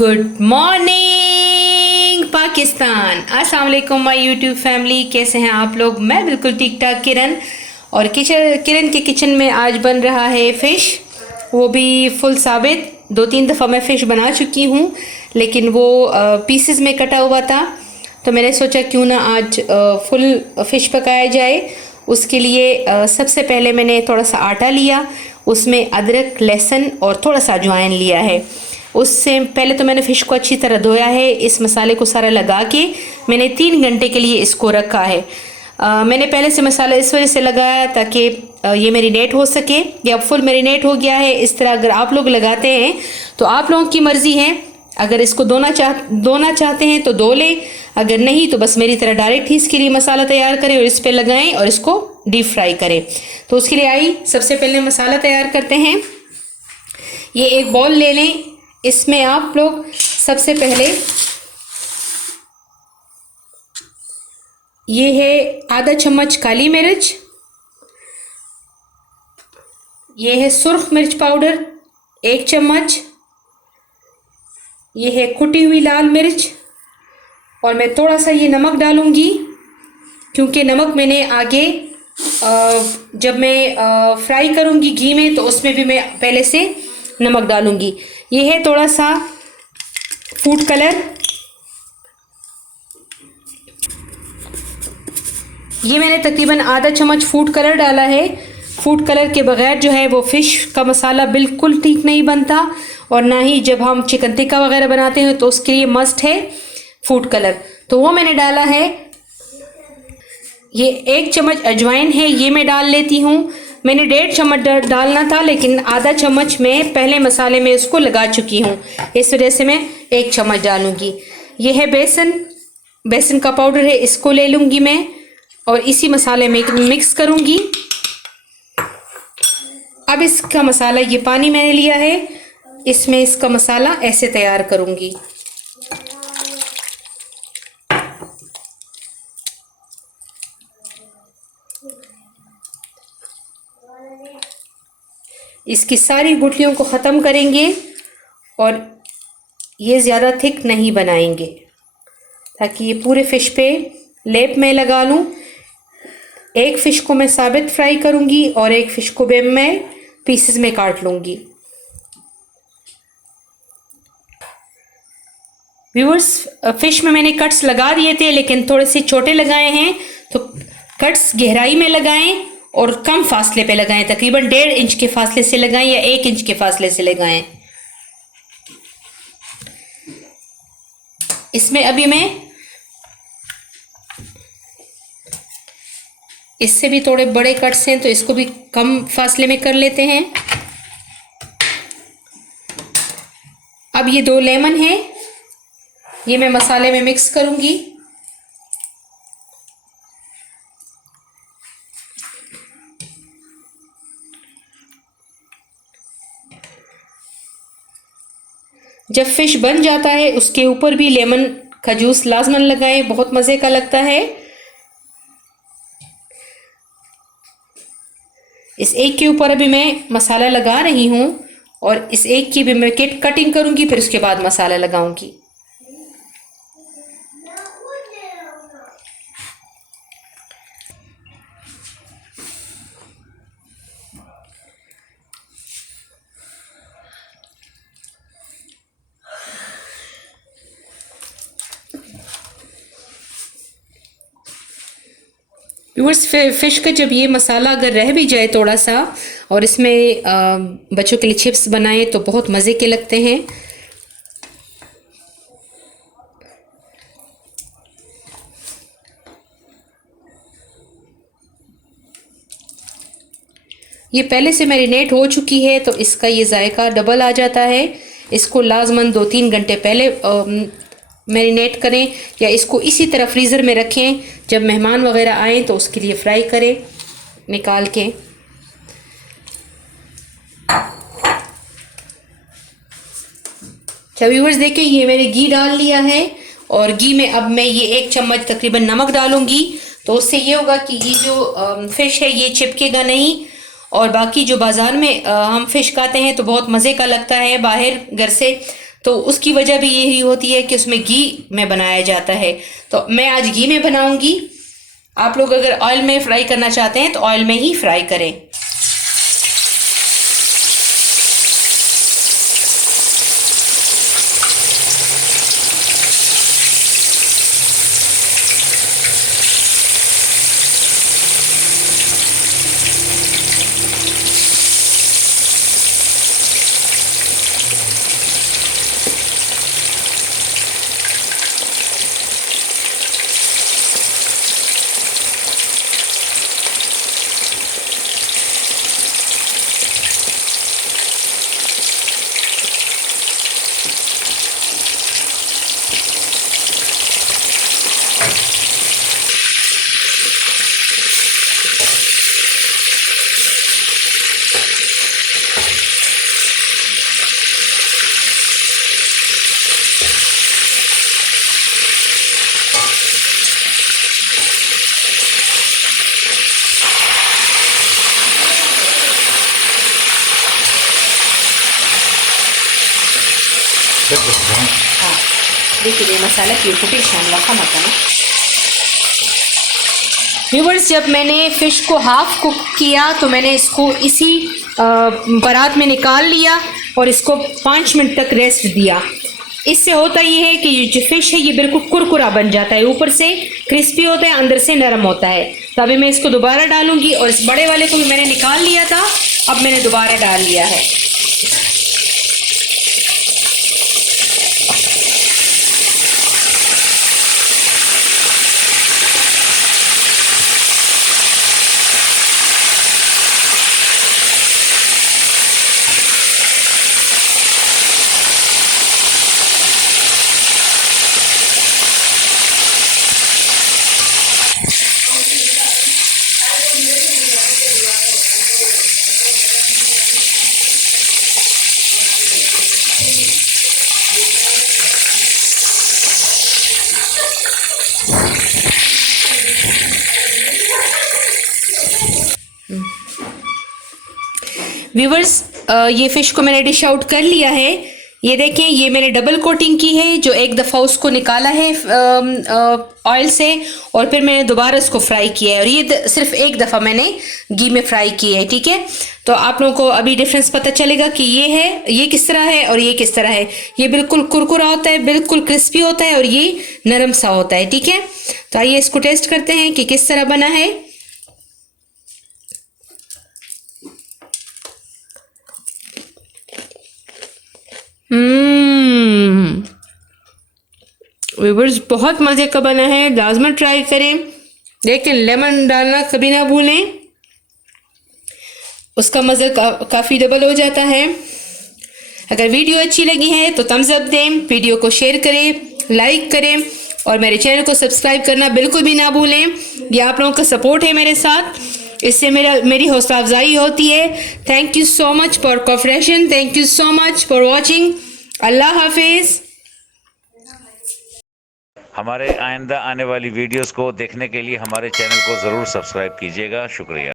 Good morning Pakistan. अस्सलाम वालेकुम my YouTube family, कैसे हैं आप लोग। मैं बिल्कुल ठीक ठाक किरण। और किरण के किचन में आज बन रहा है फ़िश, वो भी फुल साबित। 2-3 दफ़ा मैं फ़िश बना चुकी हूँ, लेकिन वो पीसेस में कटा हुआ था, तो मैंने सोचा क्यों ना आज फुल फ़िश पकाया जाए। उसके लिए सबसे पहले मैंने थोड़ा सा आटा लिया, उसमें अदरक, लहसुन और थोड़ा सा अजवाइन लिया है। उससे पहले तो मैंने फ़िश को अच्छी तरह धोया है। इस मसाले को सारा लगा के मैंने 3 घंटे के लिए इसको रखा है। मैंने पहले से मसाला इस वजह से लगाया ताकि ये मैरिनेट हो सके। ये अब फुल मैरिनेट हो गया है। इस तरह अगर आप लोग लगाते हैं तो आप लोगों की मर्ज़ी है, अगर इसको दोना चाहते हैं तो दो लें, अगर नहीं तो बस मेरी तरह डायरेक्ट ही इसके लिए मसाला तैयार करें और इस पर लगाएं और इसको डीप फ्राई करें। तो उसके लिए आई सबसे पहले मसाला तैयार करते हैं। ये एक बॉल ले लें, इसमें आप लोग सबसे पहले ये है आधा चम्मच काली मिर्च, ये है सुर्ख मिर्च पाउडर 1 चम्मच, ये है कुटी हुई लाल मिर्च, और मैं थोड़ा सा ये नमक डालूंगी क्योंकि नमक मैंने आगे जब मैं फ्राई करूंगी घी में तो उसमें भी मैं पहले से नमक डालूंगी। ये है थोड़ा सा फूड कलर, ये मैंने तकरीबन आधा चम्मच फूड कलर डाला है। फूड कलर के बगैर जो है वो फ़िश का मसाला बिल्कुल ठीक नहीं बनता, और ना ही जब हम चिकन टिक्का वगैरह बनाते हैं तो उसके लिए मस्ट है फूड कलर, तो वो मैंने डाला है। ये 1 चम्मच अजवाइन है, ये मैं डाल लेती हूँ। मैंने 1.5 चम्मच डालना था, लेकिन आधा चम्मच मैं पहले मसाले में इसको लगा चुकी हूँ, इस वजह से मैं 1 चम्मच डालूँगी। ये है बेसन का पाउडर है, इसको ले लूँगी मैं और इसी मसाले में मिक्स करूँगी। अब इसका मसाला, ये पानी मैंने लिया है, इसमें इसका मसाला ऐसे तैयार करूँगी। इसकी सारी गुठलियों को ख़त्म करेंगे और ये ज़्यादा थिक नहीं बनाएंगे ताकि ये पूरे फ़िश पे लेप में लगा लूँ। एक फ़िश को मैं साबित फ्राई करूँगी और एक फ़िश को मैं पीसेस में काट लूँगी। व्यूअर्स, फ़िश में मैंने कट्स लगा दिए थे, लेकिन थोड़े से छोटे लगाए हैं, तो कट्स गहराई में लगाएं और कम फासले पे लगाएं, तकरीबन 1.5 इंच के फासले से लगाएं या 1 इंच के फासले से लगाएं। इसमें अभी मैं इससे भी थोड़े बड़े कट्स हैं तो इसको भी कम फासले में कर लेते हैं। अब ये 2 लेमन है, ये मैं मसाले में मिक्स करूंगी। जब फिश बन जाता है उसके ऊपर भी लेमन का जूस लाजमन लगाएं, बहुत मज़े का लगता है। इस एक के ऊपर अभी मैं मसाला लगा रही हूँ और इस एक की भी मैं कटिंग करूँगी, फिर उसके बाद मसाला लगाऊंगी। व्यूअर्स, फ़िश का जब ये मसाला अगर रह भी जाए थोड़ा सा और इसमें बच्चों के लिए चिप्स बनाएं तो बहुत मज़े के लगते हैं। ये पहले से मैरिनेट हो चुकी है तो इसका ये जायका डबल आ जाता है। इसको लाजमन 2-3 घंटे पहले मैरिनेट करें या इसको इसी तरह फ्रीज़र में रखें, जब मेहमान वगैरह आएँ तो उसके लिए फ्राई करें निकाल के। क्या व्यूअर्स, देखें ये मैंने घी डाल लिया है और घी में अब मैं ये 1 चम्मच तकरीबन नमक डालूंगी, तो उससे ये होगा कि ये जो फ़िश है ये चिपकेगा नहीं और बाकी जो बाज़ार में हम फ़िश खाते हैं तो बहुत मज़े का लगता है बाहर घर से, तो उसकी वजह भी यही होती है कि उसमें घी में बनाया जाता है। तो मैं आज घी में बनाऊंगी। आप लोग अगर ऑयल में फ्राई करना चाहते हैं तो ऑयल में ही फ्राई करें। हाँ, देखिए मसाला की कुटी शामिल खाना। व्यूवर्स, जब मैंने फ़िश को हाफ़ कुक किया तो मैंने इसको इसी परात में निकाल लिया और इसको 5 मिनट तक रेस्ट दिया। इससे होता ये है कि ये जो फ़िश है ये बिल्कुल कुरकुरा बन जाता है, ऊपर से क्रिस्पी होता है, अंदर से नरम होता है। तो अभी मैं इसको दोबारा डालूंगी और इस बड़े वाले को भी मैंने निकाल लिया था, अब मैंने दोबारा डाल लिया है। व्यूवर्स, ये फ़िश को मैंने डिश आउट कर लिया है। ये देखें, ये मैंने डबल कोटिंग की है, जो एक दफ़ा उसको निकाला है ऑयल से और फिर मैंने दोबारा इसको फ्राई किया है, और ये सिर्फ एक दफ़ा मैंने घी में फ्राई की है। ठीक है, तो आप लोगों को अभी डिफरेंस पता चलेगा कि ये है, ये किस तरह है और ये किस तरह है। ये बिल्कुल कुरकुरा होता है, बिल्कुल क्रिस्पी होता है, और ये नरम सा होता है। ठीक है, तो आइए इसको टेस्ट करते हैं कि किस तरह बना है। व्यूअर्स, बहुत मज़े का बना है, लाजमन ट्राई करें, लेकिन लेमन डालना कभी ना भूलें, उसका मज़ा काफ़ी डबल हो जाता है। अगर वीडियो अच्छी लगी है तो थम्स अप दें, वीडियो को शेयर करें, लाइक करें और मेरे चैनल को सब्सक्राइब करना बिल्कुल भी ना भूलें। ये आप लोगों का सपोर्ट है मेरे साथ, इससे मेरी हौसला अफजाई होती है। Thank you so much for cooperation, thank you so much for watching. अल्लाह हाफिज़। हमारे आइंदा आने वाली वीडियोस को देखने के लिए हमारे चैनल को ज़रूर सब्सक्राइब कीजिएगा। शुक्रिया।